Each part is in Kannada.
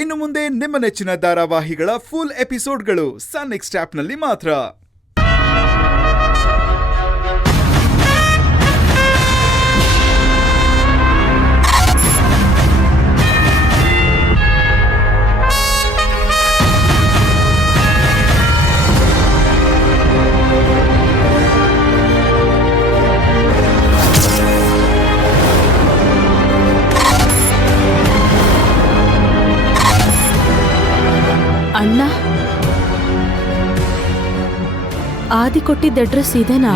ಇನ್ನು ಮುಂದೆ ನಿಮ್ಮ ನೆಚ್ಚಿನ ಧಾರಾವಾಹಿಗಳ ಫುಲ್ ಎಪಿಸೋಡ್ಗಳು ಸನ್ ನೆಕ್ಸ್ಟ್ ಆಪ್ನಲ್ಲಿ ಮಾತ್ರ. ಅಣ್ಣ, ಆದಿ ಕೊಟ್ಟಿದ್ದ ಅಡ್ರೆಸ್ ಇದೇನಾ?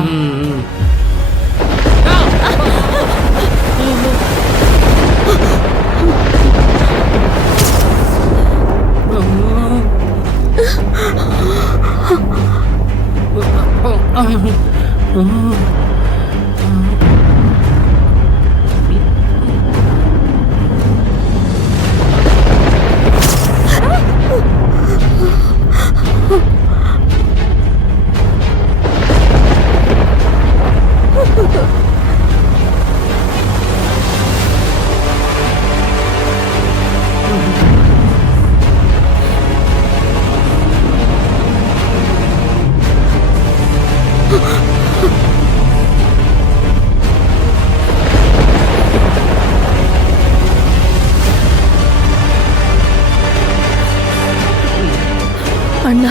ಅಣ್ಣ,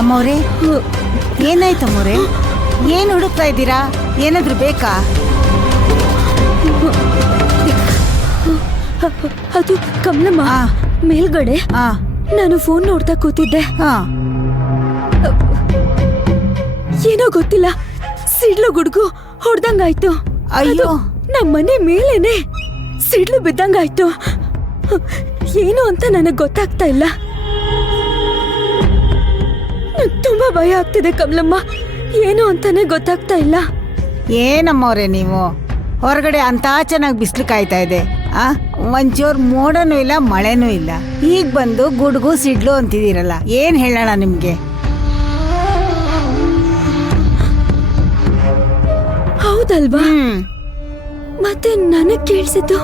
ಅಮ್ಮೋರೆ, ಏನಾಯ್ತಮ್ಮೋರೆ? ಏನು ಹುಡುಕ್ತಾ ಇದ್ದೀರಾ? ಏನಾದ್ರೂ ಬೇಕಾ? ಅದು ಕಮಲಮ್ಮ ಮೇಲ್ಗಡೆ. ನಾನು ಫೋನ್ ನೋಡ್ತಾ ಕೂತಿದ್ದೆ. ಏನೋ ಗೊತ್ತಿಲ್ಲ, ಸಿಡ್ಲು ಗುಡ್ಗು ಹೊಡ್ದಂಗಾಯ್ತು. ಅಯ್ಯೋ, ನಮ್ಮನೆ ಮೇಲೇನೆ ಸಿಡ್ಲು ಬಿದ್ದಂಗಾಯ್ತು. ಏನು ಅಂತ ನನಗೆ ಗೊತ್ತಾಗ್ತಾ ಇಲ್ಲ. ತುಂಬಾ ಭಯ ಆಗ್ತಿದೆ ಕಮಲಮ್ಮ, ಏನು ಅಂತಾನೆ ಗೊತ್ತಾಗ್ತಾ ಇಲ್ಲ. ಏನಮ್ಮವ್ರೆ ನೀವು? ಹೊರಗಡೆ ಅಂತ ಚೆನ್ನಾಗಿ ಬಿಸಿಲು ಕಾಯ್ತಾ ಇದೆ. ಒಂಚೂರು ಮೋಡನೂ ಇಲ್ಲ, ಮಳೆನೂ ಇಲ್ಲ. ಈಗ ಬಂದು ಗುಡ್ಗು ಸಿಡ್ಲು ಅಂತಿದ್ದೀರಲ್ಲ, ಏನ್ ಹೇಳೋಣ ನಿಮ್ಗೆ? ಹೌದಲ್ವಾ? ಮತ್ತೆ ನನಗ್ ಕೇಳಿಸಿದ್ದು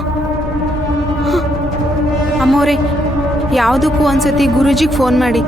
ಅಮ್ಮೋರೆ, ಯಾವುದಕ್ಕೂ ಒಂದ್ಸತಿ ಗುರೂಜಿಗೆ ಫೋನ್ ಮಾಡಿ.